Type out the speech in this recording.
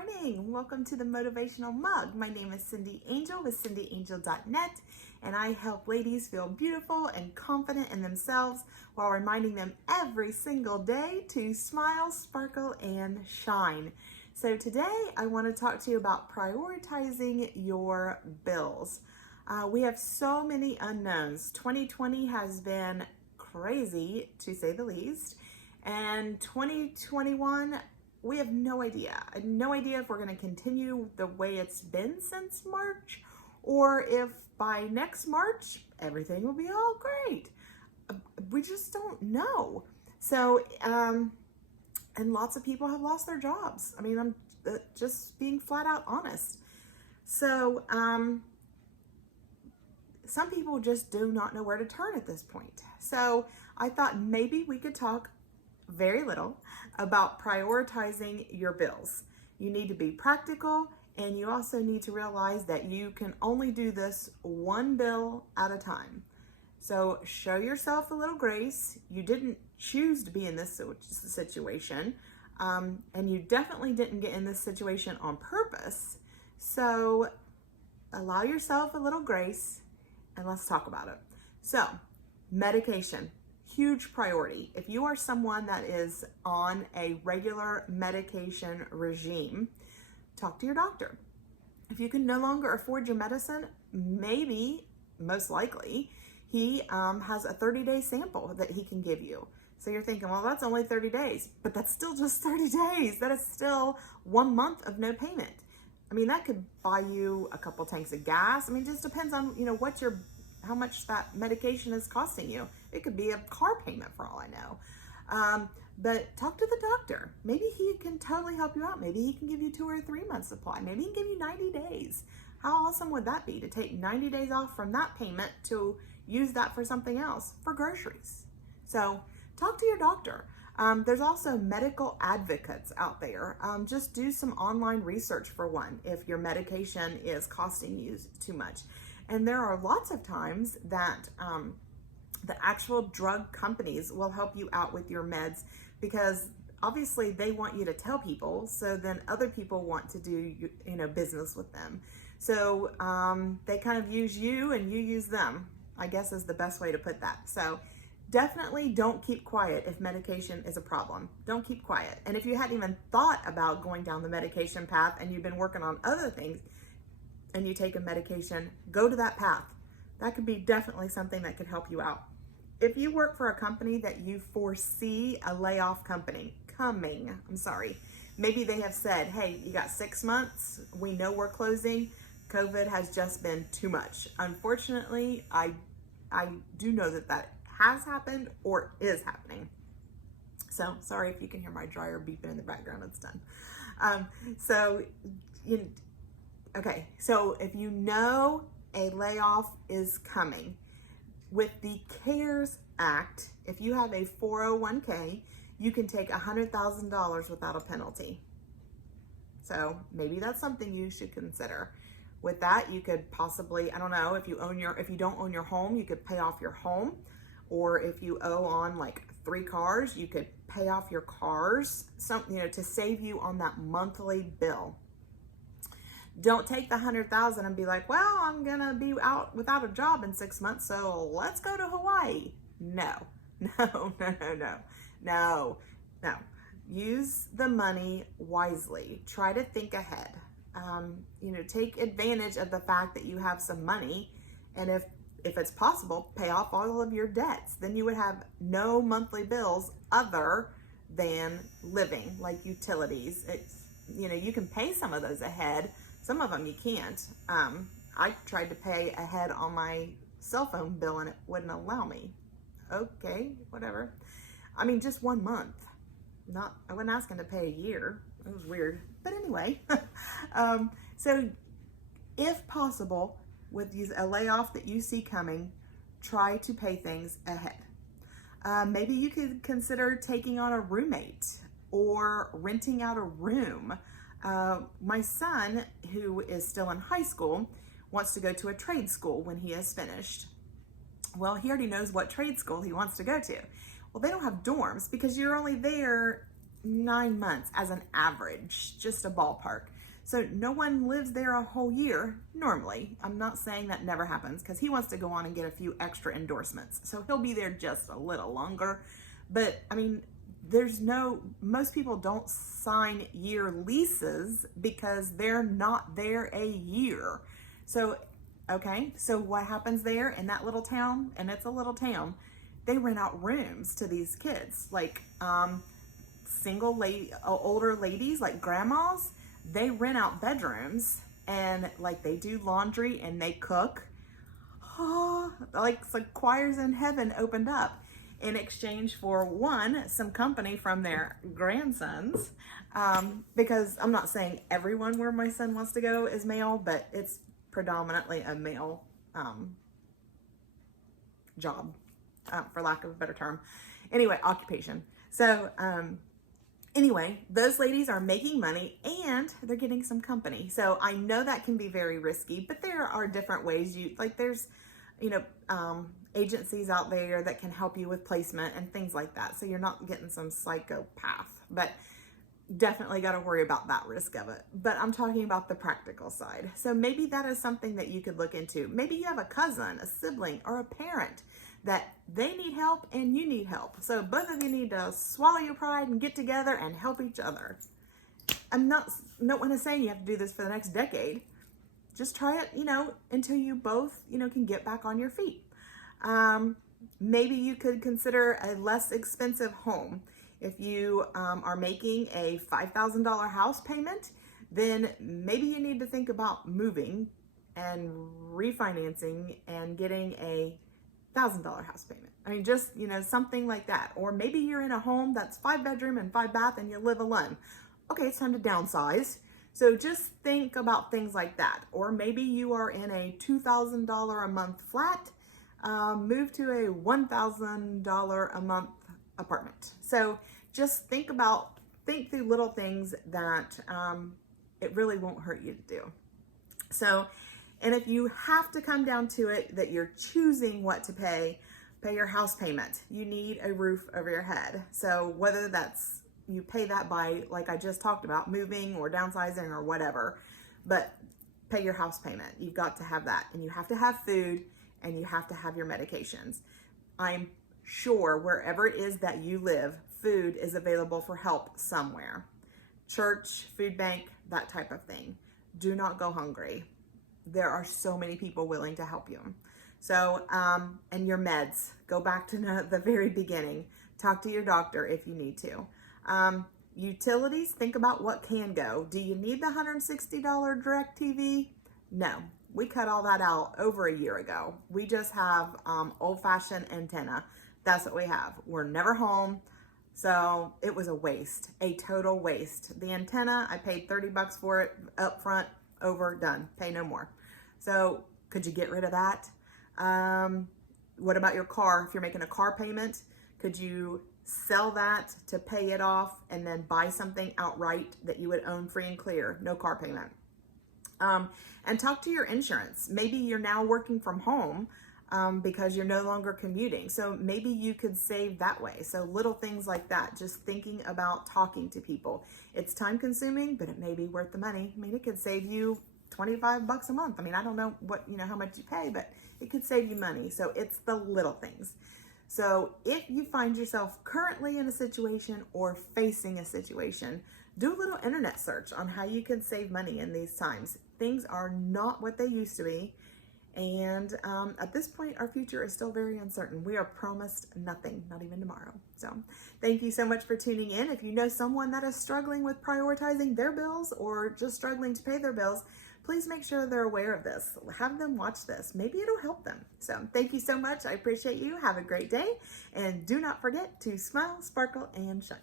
morning. Welcome to the Motivational Mug. My name is Cindy Angel with cindyangel.net, and I help ladies feel beautiful and confident in themselves while reminding them every single day to smile, sparkle, and shine. So today I want to talk to you about prioritizing your bills. We have so many unknowns. 2020 has been crazy, to say the least, and 2021, we have no idea. I have no idea if we're going to continue the way it's been since March, or if by next March, everything will be all great. We just don't know. So, and lots of people have lost their jobs. I mean, I'm just being flat out honest. So, some people just do not know where to turn at this point. So I thought maybe we could talk very little about prioritizing your bills. You need to be practical, and you also need to realize that you can only do this one bill at a time. So show yourself a little grace. You didn't choose to be in this situation, and you definitely didn't get in this situation on purpose. So allow yourself a little grace, and let's talk about it. So, medication. Huge priority. If you are someone that is on a regular medication regime, talk to your doctor. If you can no longer afford your medicine, maybe, most likely, he has a 30-day sample that he can give you. So you're thinking, well, that's only 30 days, but that's still just 30 days. That is still 1 month of no payment. I mean, that could buy you a couple tanks of gas. I mean, it just depends on, how much that medication is costing you. It could be a car payment for all I know. But talk to the doctor. Maybe he can totally help you out. Maybe he can give you 2 or 3 months supply. Maybe he can give you 90 days. How awesome would that be to take 90 days off from that payment to use that for something else, for groceries? So talk to your doctor. There's also medical advocates out there. Just do some online research for one if your medication is costing you too much. And there are lots of times that the actual drug companies will help you out with your meds, because obviously they want you to tell people, so then other people want to do business with them. So they kind of use you and you use them, I guess is the best way to put that. So definitely don't keep quiet if medication is a problem. Don't keep quiet. And if you hadn't even thought about going down the medication path and you've been working on other things and you take a medication, go to that path. That could be definitely something that could help you out. If you work for a company that you foresee a layoff coming, maybe they have said, hey, you got 6 months. We know we're closing. COVID has just been too much. Unfortunately, I do know that has happened or is happening. So sorry if you can hear my dryer beeping in the background, it's done. Okay, so if you know a layoff is coming, with the CARES Act, if you have a 401k, you can take $100,000 without a penalty. So maybe that's something you should consider. With that, you could possibly, I don't know, if you don't own your home, you could pay off your home. Or if you owe on like 3 cars, you could pay off your cars, to save you on that monthly bill. Don't take the $100,000 and be like, well, I'm gonna be out without a job in 6 months, so let's go to Hawaii. No. Use the money wisely. Try to think ahead. Take advantage of the fact that you have some money, and if it's possible, pay off all of your debts. Then you would have no monthly bills other than living, like utilities. You can pay some of those ahead. Some of them you can't. I tried to pay ahead on my cell phone bill and it wouldn't allow me. Okay, whatever. I mean, just 1 month. I wasn't asking to pay a year. It was weird. But anyway, so if possible, with a layoff that you see coming, try to pay things ahead. Maybe you could consider taking on a roommate or renting out a room. My son, who is still in high school, wants to go to a trade school when he is finished. Well, he already knows what trade school he wants to go to. Well, they don't have dorms because you're only there 9 months as an average, just a ballpark. So no one lives there a whole year normally. I'm not saying that never happens, because he wants to go on and get a few extra endorsements. So he'll be there just a little longer. But I mean, most people don't sign year leases because they're not there a year. So, okay, so what happens there in that little town, and it's a little town, they rent out rooms to these kids, like older ladies, like grandmas. They rent out bedrooms, and like they do laundry and they cook. Oh, like it's like choirs in heaven opened up in exchange for some company from their grandsons. Because I'm not saying everyone where my son wants to go is male, but it's predominantly a male job, for lack of a better term. Anyway, occupation. So, anyway, those ladies are making money and they're getting some company. So I know that can be very risky, but there are different ways there's, agencies out there that can help you with placement and things like that. So you're not getting some psychopath, but definitely got to worry about that risk of it. But I'm talking about the practical side. So maybe that is something that you could look into. Maybe you have a cousin, a sibling, or a parent that they need help and you need help. So both of you need to swallow your pride and get together and help each other. I'm not want to say you have to do this for the next decade. Just try it, until you both, can get back on your feet. Maybe you could consider a less expensive home. If you are making a $5,000 house payment, then maybe you need to think about moving and refinancing and getting a $1,000 house payment. I mean, just, something like that. Or maybe you're in a home that's 5 bedroom and 5 bath and you live alone. Okay, it's time to downsize. So just think about things like that. Or maybe you are in a $2,000 a month flat, move to a $1,000 a month apartment. So just think through little things that it really won't hurt you to do. So, and if you have to come down to it that you're choosing what to pay your house payment. You need a roof over your head. So whether that's you pay that by, like I just talked about, moving or downsizing or whatever, but pay your house payment. You've got to have that, and you have to have food, and you have to have your medications. I'm sure wherever it is that you live, food is available for help somewhere. Church, food bank, that type of thing. Do not go hungry. There are so many people willing to help you. So, and your meds, go back to the very beginning. Talk to your doctor if you need to. Utilities, think about what can go. Do you need the $160 DirecTV? No, we cut all that out over a year ago. We just have old-fashioned antenna. That's what we have. We're never home. So it was a waste, a total waste. The antenna, I paid $30 for it up front, over, done, pay no more. So could you get rid of that? What about your car? If you're making a car payment, could you sell that to pay it off and then buy something outright that you would own free and clear? No car payment. And talk to your insurance. Maybe you're now working from home because you're no longer commuting. So maybe you could save that way. So little things like that, just thinking about talking to people. It's time consuming, but it may be worth the money. I mean, it could save you $25 a month. I mean, I don't know what, how much you pay, but it could save you money. So it's the little things. So if you find yourself currently in a situation or facing a situation, do a little internet search on how you can save money in these times. Things are not what they used to be. And at this point, our future is still very uncertain. We are promised nothing, not even tomorrow. So thank you so much for tuning in. If you know someone that is struggling with prioritizing their bills or just struggling to pay their bills, please make sure they're aware of this. Have them watch this. Maybe it'll help them. So thank you so much. I appreciate you. Have a great day. And do not forget to smile, sparkle, and shine.